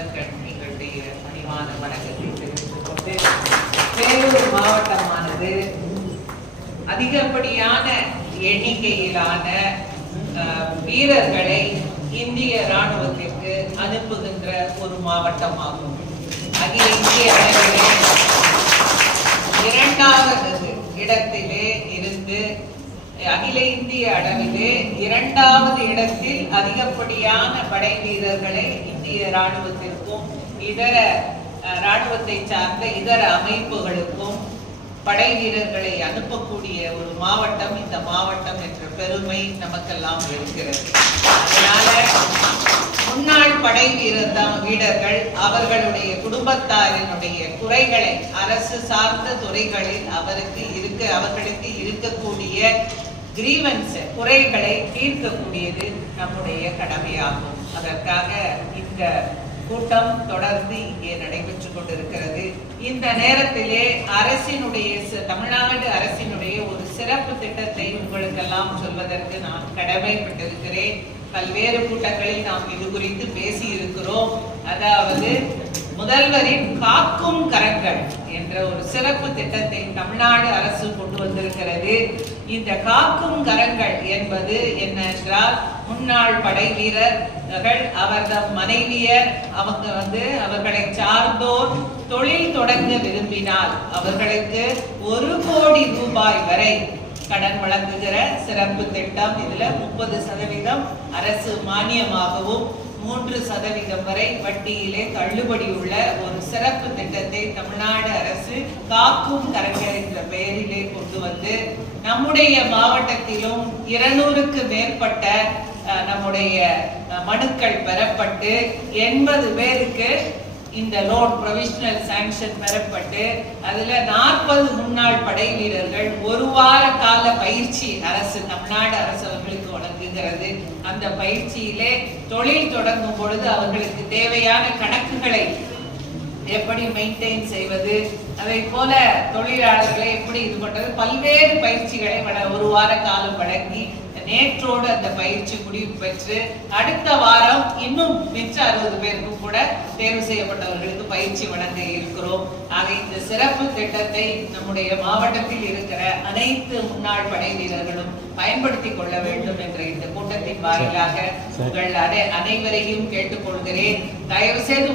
முதற்கண் எங்களுடைய பணிவான வணக்கத்தை தெரிவித்துக் கொண்டு வேலூர் மாவட்டமானது அதிகப்படியான எண்ணிக்கையிலான வீரர்களை இந்திய ராணுவத்திற்கு அனுப்புகின்ற ஒரு மாவட்டமாகும். அகில இந்திய அளவிலே இரண்டாவது இடத்திலே இருந்து அகில இந்திய அளவிலே இரண்டாவது இடத்தில் அதிகப்படியான படை வீரர்களை இந்திய இராணுவத்திற்கும் இதர இராணுவத்தை சார்ந்த இதர அமைப்புகளுக்கும் படை வீரர்களை அனுப்பக்கூடிய ஒரு மாவட்டம் இந்த மாவட்டம் என்ற பெருமை நமக்கெல்லாம் இருக்கிறது. அதனால முன்னாள் படை வீரர் தான் வீரர்கள் அவர்களுடைய குடும்பத்தாரினுடைய குறைகளை அரசு சார்ந்த துறைகளில் அவருக்கு இருக்க அவர்களுக்கு இருக்கக்கூடிய கிரீவன்ஸ் குறைகளை தீர்க்கக்கூடியது நம்முடைய கடமையாகும். அதற்காக இந்த கூட்டம் தொடர்ந்து இங்கே நடைபெற்றுக் கொண்டிருக்கிறது. இந்த நேரத்திலே அரசினுடைய தமிழ்நாடு அரசினுடைய ஒரு சிறப்பு திட்டத்தை உங்களுக்கெல்லாம் சொல்வதற்கு நான் கடமைப்பட்டிருக்கிறேன். பல்வேறு கூட்டங்களில் நாம் இது குறித்து பேசி இருக்கிறோம் அதாவது முதல்வரின் காக்கும் கரங்கள் என்ற ஒரு சிறப்பு திட்டத்தை தமிழ்நாடு அரசு கொண்டு வந்திருக்கிறது. இந்த காக்கும் கரங்கள் என்பது என்னென்றால் முன்னாள் படை வீரர்கள் அவர்தம் மனைவியர் அவங்க வந்து அவர்களை சார்ந்தோர் தொழில் தொடங்க விரும்பினால் அவர்களுக்கு ஒரு கோடி ரூபாய் வரை கடன் வழங்குகிற சிறப்பு திட்டம். இதுல முப்பது சதவீதம் அரசு மானியமாகவும் மூன்று சதவீதம் வரை வட்டியிலே தள்ளுபடி உள்ள ஒரு சிறப்பு திட்டத்தை தமிழ்நாடு அரசு காக்கும் கலைஞர் என்ற பெயரிலே கொண்டு வந்து நம்முடைய மாவட்டத்திலும் இருநூறுக்கு மேற்பட்ட நம்முடைய மனுக்கள் பெறப்பட்டு எண்பது பேருக்கு இந்த லோன் ப்ரொவிஷனல் சாங்ஷன் பெறப்பட்டு அதுல நாற்பது முன்னாள் படை வீரர்கள் ஒரு வார கால பயிற்சி அரசு தமிழ்நாடு அரசு வருகிறது. அந்த பயிற்சியிலே தொழில் தொடங்கும் பொழுது அவர்களுக்கு தேவையான கணக்குகளை எப்படி மெயின்டைன் செய்வது அதை போல தொழிலாளர்களை எப்படி இது பண்றது பல்வேறு பயிற்சிகளை ஒரு வார காலம் வழங்கி நேற்றோடு அந்த பயிற்சி முடிவு பெற்று அடுத்த வாரம் இன்னும் மிச்ச அறுபது பேருக்கும் கூட தேர்வு செய்யப்பட்டவர்களுக்கு பயிற்சி வழங்க இருக்கிறோம். ஆக இந்த சிறப்பு திட்டத்தை நம்முடைய மாவட்டத்தில் இருக்கிற அனைத்து முன்னாள் படை வீரர்களும் பயன்படுத்திக் கொள்ள வேண்டும் என்ற இந்த கூட்டத்தின் வாயிலாக உங்கள் அனை- அனைவரையும் கேட்டுக்கொள்கிறேன். தயவு செய்து